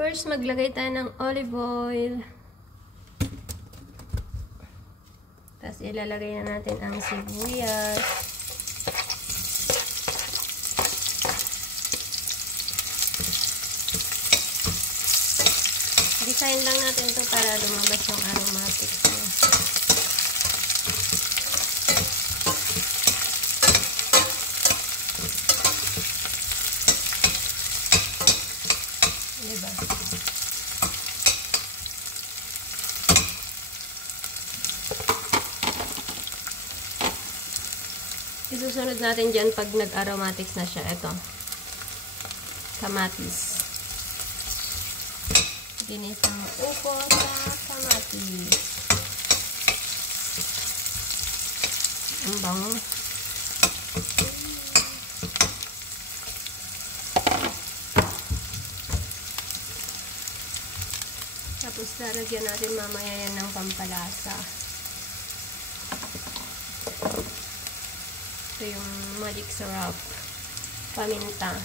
First, maglagay tayo ng olive oil. Tapos, ilalagay na natin ang sibuyas. Design lang natin to para lumabas yung aromatics niya. Diba? Isusunod natin dyan pag nag-aromatics na siya. Ito. Kamatis. Ginisang upo sa kamatis. Ang bango. Tapos lalagyan natin mamaya yan ng pampalasa. Ito yung magic syrup. Paminta.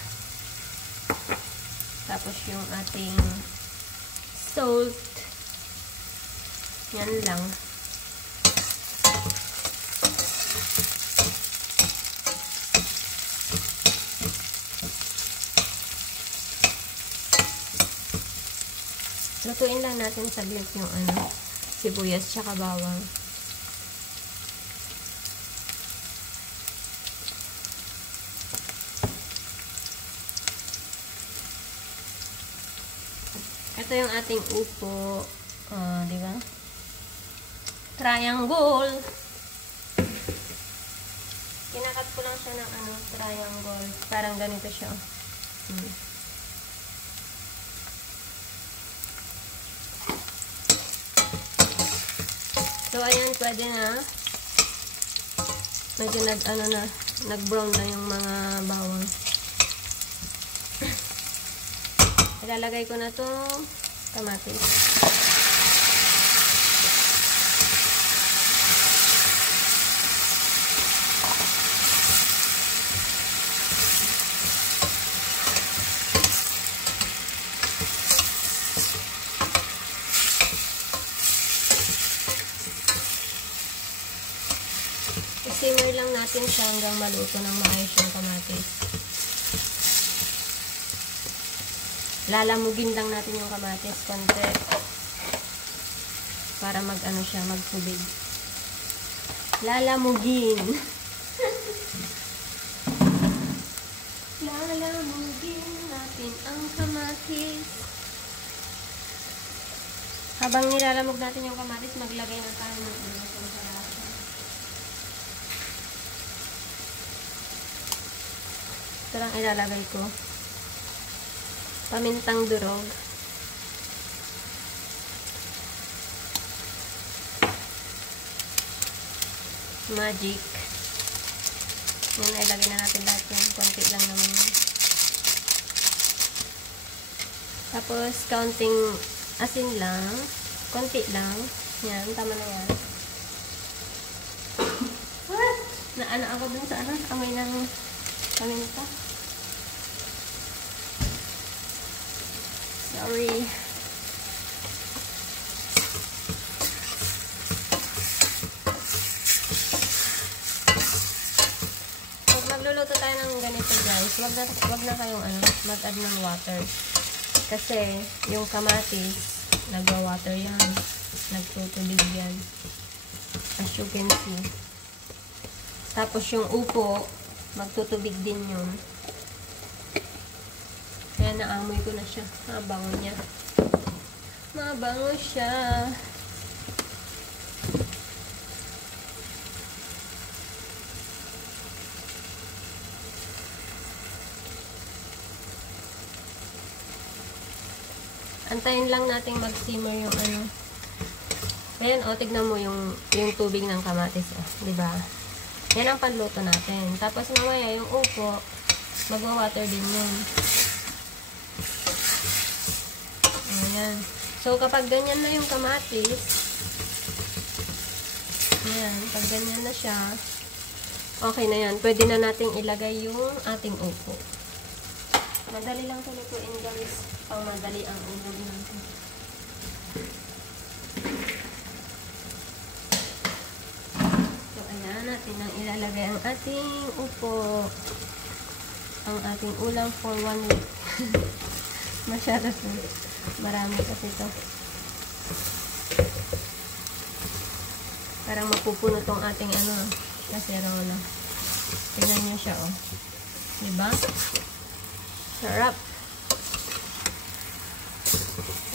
Tapos yung ating salt. Yan lang. Lutuin lang natin saglit yung sibuyas tsaka bawang. Ito yung ating upo. Di ba? Triangle. Kinakat ko lang siya ng triangle. Parang ganito siya. So, ayan, pwede na. Medyo nag-brown na yung mga bawang. Ilalagay ko na itong kamatis. I-simmer lang natin siya hanggang maluto ng maayos yung kamatis. Lalamugin lang natin yung kamatis konti para magtubig. Lalamugin. Lalamugin natin ang kamatis. Habang nilalamog natin yung kamatis, maglagay na tayo ng pampalasa. Ito lang ilalagay ko. Pamintang durog. Magic. Yan, ilagay na natin lahat yung konti lang naman yun. Tapos, counting asin lang. Konti lang. Yan, tama na yan. What? Naana ako dun sa amoy ng paminta. Sorry. Pag magluluto tayo ng ganito guys, wag na kayong mag-add ng water. Kasi yung kamatis, nagwa-water yan. Nagtutubig yan. As you can see. Tapos yung upo, magtutubig din yun. Kaya naamoy ko na siya. Mabango niya. Mabango siya. Antayin lang natin mag-simmer yung Ayan, tignan mo yung tubig ng kamatis. Diba? Yan ang panluto natin. Tapos mamaya yung upo, magwa-water din yun. Ayan. So, kapag ganyan na yung kamatis, ayan, pag ganyan na siya, okay na yan. Pwede na nating ilagay yung ating upo. Madali lang ito lutuin guys. Pang madali ang ulam natin. So, ayan natin ang ilalagay ang ating upo. Ang ating ulam for 1 week. Masyado marami kasi ito. Parang mapupuno tong ating kaserola. Tingnan nyo siya, oh. Diba? Sarap.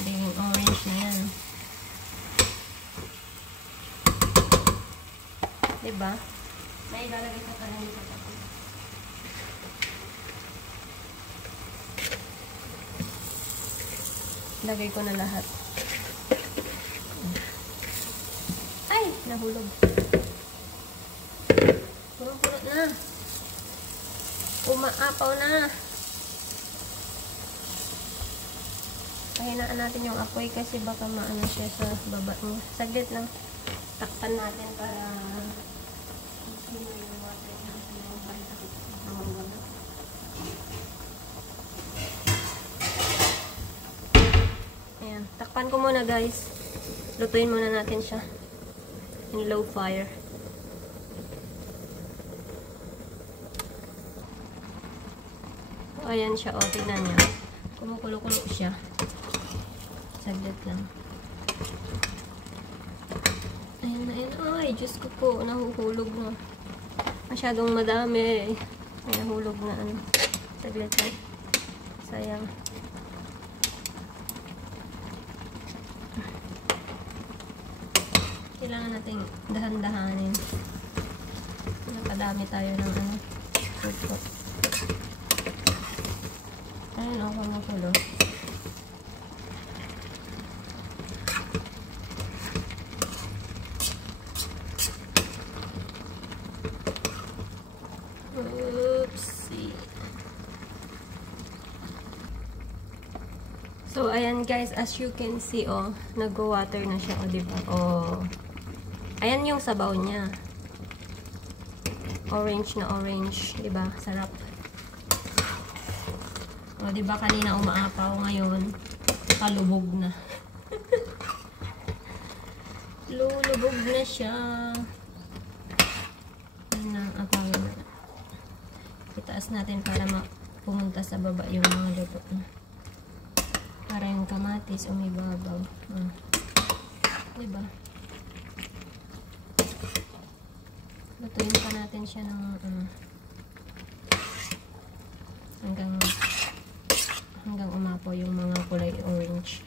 Yung orange na yan. Diba? May ilalagay sa kanan dito. Lagay ko na lahat. Ay! Nahulog. Puno-puno na. Umaapaw na. Pahinaan natin yung apoy kasi baka maano siya sa baba niya. Saglit lang. Takpan natin para sino yung water niya. Ayan. Takpan ko muna guys. Lutuin muna natin siya. In low fire. Ayan siya, o, tignan niya. Kumukulo-kulo siya. Saglit lang. Ayan na, ayan. Ay, Diyos ko po, nahuhulog na. Masyadong madami. Ay, nahulog na, saglit lang. Sayang. Kailangan natin dahan-dahanin. Nakadami tayo ng puto. Ayun, ako makulo. Oopsie. So, ayan guys, as you can see, oh, nag-water na siya, oh, diba? Oh. Ayan yung sabaw niya. Orange na orange, diba? Sarap. O, diba kanina umaapaw, ngayon kalubog na. Lulubog na siya. Ayan na, apawin na. Itaas natin para pumunta sa baba yung mga luto na. Para yung kamatis umibabaw. Diba? Lutuin pa natin siya ng hanggang umapaw yung mga kulay orange.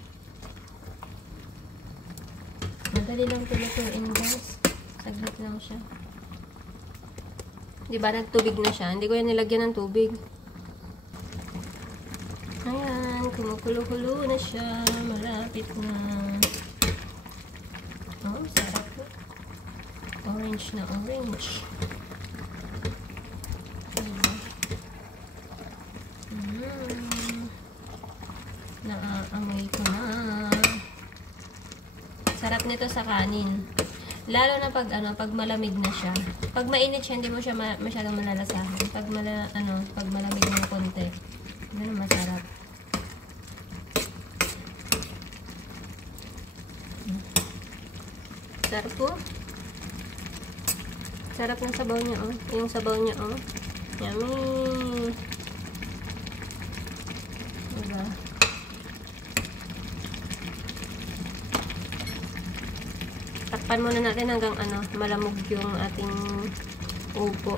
Madali lang ito lutuin guys. Saglit lang siya. Diba nagtubig na siya? Hindi ko yan nilagyan ng tubig. Ayan, kumukulo-kulo na siya. Malapit na. Oh, sarap po. Orange na orange. Naaamoy ko na. Sarap nito sa kanin. Lalo na pag malamig na siya. Pag mainit siya, hindi mo siya masyadong malalasahan. Pag malamig ng konti, ganun masarap. Sarap po. Sarap ng sabaw niya, oh. Yung sabaw niya, oh. Yummy. Diba? Takpan muna natin hanggang malamog yung ating upo.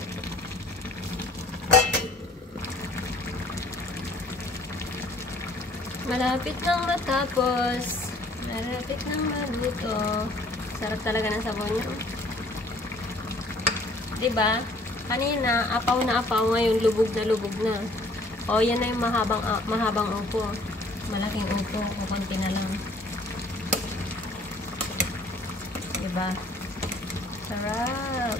Malapit nang matapos. Malapit nang maluto. Sarap talaga ng sabaw niya. Diba? Kanina, apaw na apaw. Ngayon, lubog na. O, yan na yung mahabang upo. Malaking upo. O, konti na lang. Diba? Sarap.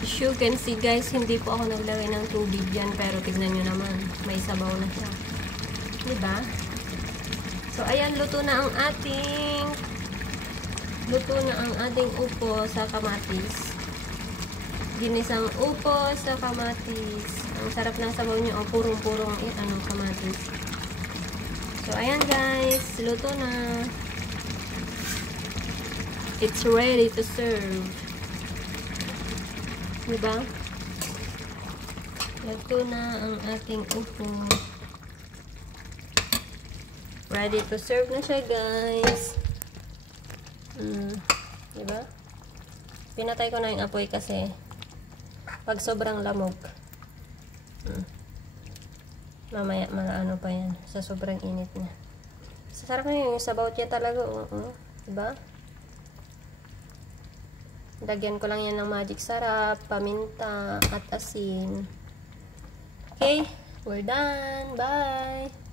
As you can see guys, hindi po ako naglagay ng tubig yan. Pero tignan nyo naman, may sabaw na siya. Diba? So, ayan, luto na ang ating upo sa kamatis. Ginisang upo sa kamatis. Ang sarap ng sabaw niyo. Ang purong-purong kamatis. So, ayan guys. Luto na. It's ready to serve. Diba? Luto na ang ating upo. Ready to serve na siya guys. Diba? Pinatay ko na yung apoy kasi pag sobrang lamog mamaya ano pa yan sa sobrang init na. Sarap na yung sabaw niya talaga. Diba? Lagyan ko lang yan ng magic sarap, paminta at asin. Okay, we're done. Bye!